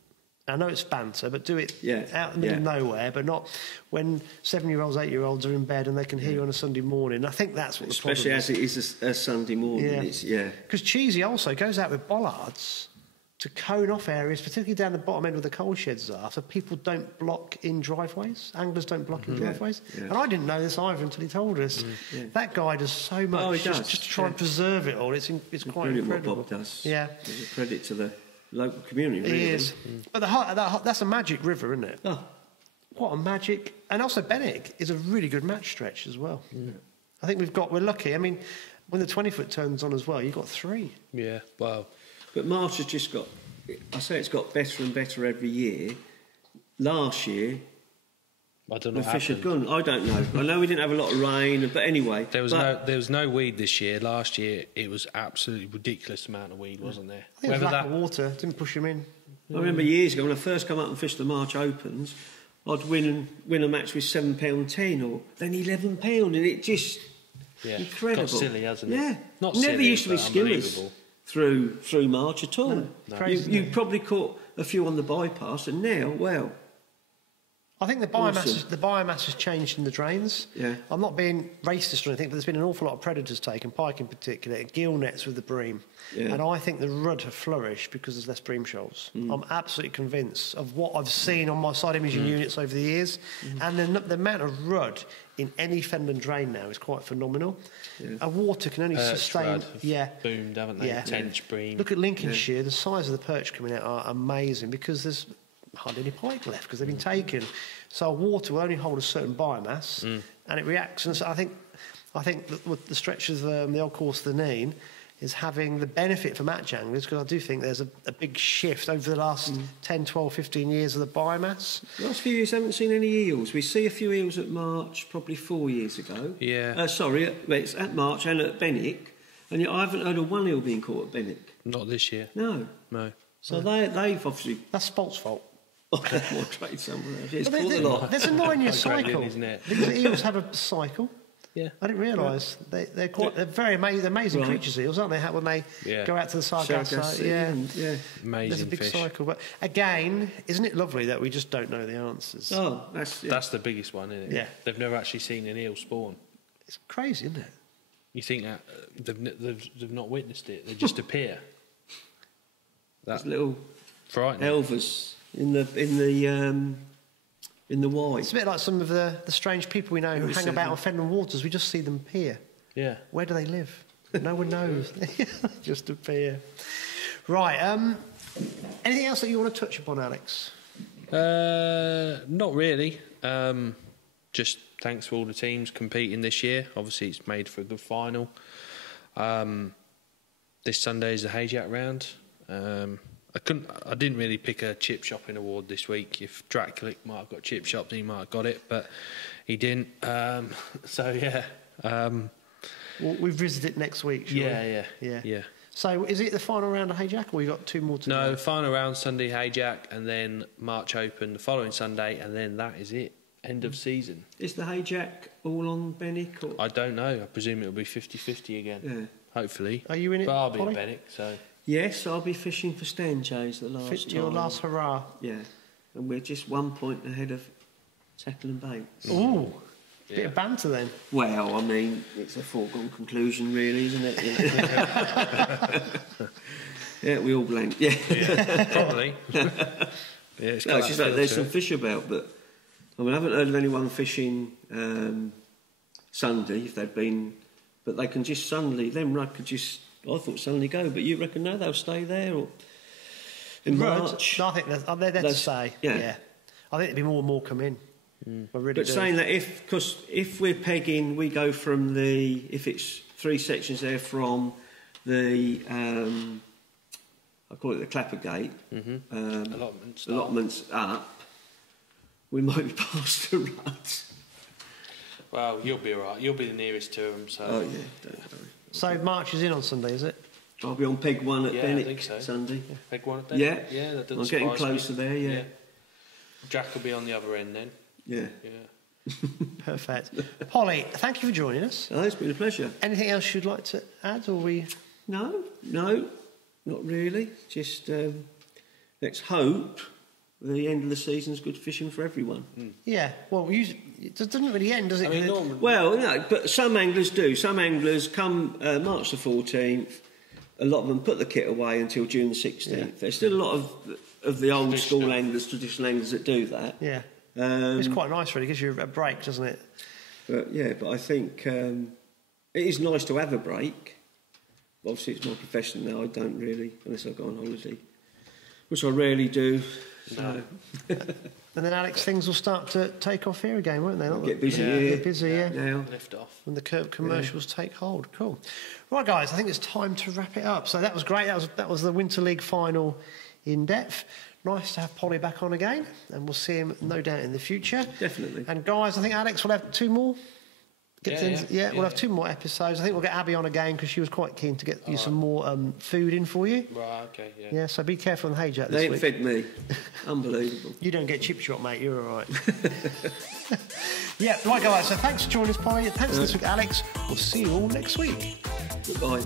I know it's banter, but do it out in the middle of nowhere, but not when 7-year-olds, 8-year-olds are in bed and they can hear you on a Sunday morning. I think that's what the problem is. Especially as it is a Sunday morning. Because Cheesy also goes out with bollards to cone off areas, particularly down the bottom end where the coal sheds are, so people don't block in driveways. Anglers don't block in driveways. And I didn't know this either until he told us. That guy does so much just to try and preserve it all. It's quite incredible. What Bob does. Yeah. It's a credit to the local community, really. It is. But that's a magic river, isn't it? Oh. What a magic... And also Benwick is a really good match stretch as well. I think we're lucky. I mean, when the 20-foot turns on as well, you've got 3. Yeah, wow. But March has just got... I say it's got better and better every year. Last year, I don't know the fish had gone. I don't know. I know we didn't have a lot of rain, but anyway. There was no weed this year. Last year it was absolutely ridiculous amount of weed, wasn't there? I think it was lack of water. Didn't push him in. I remember years ago when I first come up and fished the March Opens, I'd win a match with £7.10 or then £11, and it just incredible. Got silly, hasn't it? Yeah, not never silly, used to be skimmers through March at all. No. You probably caught a few on the bypass, and now, well. I think the biomass has changed in the drains. Yeah. I'm not being racist or anything, but there's been an awful lot of predators taken, pike in particular, gill nets with the bream. Yeah. And I think the rudd have flourished because there's less bream shoals. I'm absolutely convinced of what I've seen on my side imaging units over the years. And the amount of rudd in any fenland drain now is quite phenomenal. Yeah. A water can only sustain... Boomed, haven't they? Tench, bream. Look at Lincolnshire, the size of the perch coming out are amazing because there's hardly any pike left because they've been taken. So water will only hold a certain biomass, and it reacts. And so I think that with the stretches of the old course of the Nene is having the benefit for match anglers, because I do think there's a big shift over the last 10, 12, 15 years of the biomass. The last few years I haven't seen any eels. We see a few eels at March probably 4 years ago. Yeah. It's at March and at Benwick, and yet I haven't heard of one eel being caught at Benwick. Not this year. No. So they've obviously... That's Spalt's fault. More trade somewhere else. It's caught a lot. There's a 9-year cycle. Isn't it? Because eels have a cycle. Yeah. I didn't realise. They're very amazing creatures, eels, aren't they? When they go out to the Sargasso. Amazing There's a big fish. cycle. But again, isn't it lovely that we just don't know the answers? Oh, that's the biggest one, isn't it? Yeah. They've never actually seen an eel spawn. It's crazy, isn't it? You think that they've not witnessed it. They just appear. That's little frightening. Elvers in the white. It's a bit like some of the strange people we know who hang about on fenland waters. We just see them appear. Yeah. Where do they live? No one knows. Just appear. Right. Anything else that you want to touch upon, Alex? Not really. Just thanks for all the teams competing this year. Obviously, it's made for a good final. This Sunday is the Hayjack round. I didn't really pick a chip shopping award this week. If Dracula might have got chip shopped, he might have got it, but he didn't. Well, we visit it next week, shall we? Yeah. So is it the final round of Hayjack, or we got two more to go? No, final round Sunday Hayjack, and then March Open the following Sunday, and then that is it. End of season. Is the Hayjack all on Benwick? Or? I don't know. I presume it'll be 50-50 again. Yeah. Hopefully. Are you in it, But I'll be Polly? at Benwick, so... Yes, I'll be fishing for Stanjays the last time. Your last hurrah. Yeah. And we're just 1 point ahead of Tackle and Baits. Ooh. Bit of banter then. Well, I mean, it's a foregone conclusion, really, isn't it? You know? Yeah, we all blank. Yeah, probably. It's just like there's some fish about, but I mean, I haven't heard of anyone fishing Sunday if they've been, but they can just suddenly, them rudd could just, I thought suddenly go, but you reckon no, they'll stay there or in March? No, I think they're there to stay. Yeah. I think there'll be more and more come in. Saying that if we're pegging, we go from if it's 3 sections there from the I call it the Clapper Gate allotments up, we might be past the ruts. Well, you'll be all right. You'll be the nearest to them. So. Oh yeah, don't worry. So March is in on Sunday, is it? I'll be on peg 1 at Benwick I think so. Sunday. Yeah. Peg 1 at Benwick. Yeah, that doesn't I'm getting surprise closer me. there. Yeah. Jack will be on the other end then. Yeah. Perfect. Polly, thank you for joining us. Oh, it's been a pleasure. Anything else you'd like to add, or we? No, not really. Just let's hope the end of the season's good fishing for everyone. Yeah. Well, it doesn't really end, does it? I mean, normally, well, no, but some anglers do. Some anglers come March the 14th. A lot of them put the kit away until June the 16th. Yeah. There's still a lot of the old school anglers, traditional anglers that do that. Yeah. It's quite nice, really. It gives you a break, doesn't it? But I think it is nice to have a break. Obviously, it's my profession now. I don't really, unless I go on holiday, which I rarely do. So. And then, Alex, things will start to take off here again, won't they? Get busy here. Get busy, yeah. Now. lift off. When the commercials take hold. Cool. Right, guys, I think it's time to wrap it up. So that was great. That was the Winter League final in depth. nice to have Polly back on again, and we'll see him no doubt in the future. Definitely. And guys, I think Alex will have 2 more. We'll have 2 more episodes. I think we'll get Abby on again because she was quite keen to get you some more food in for you. Right, okay, yeah. Yeah, so be careful on the hay jack They this ain't week. fed me. Unbelievable. You don't get chip shot, mate. You're all right. Yeah, right, guys. So thanks for joining us, Polly. Thanks this week, Alex. We'll see you all next week. Goodbye.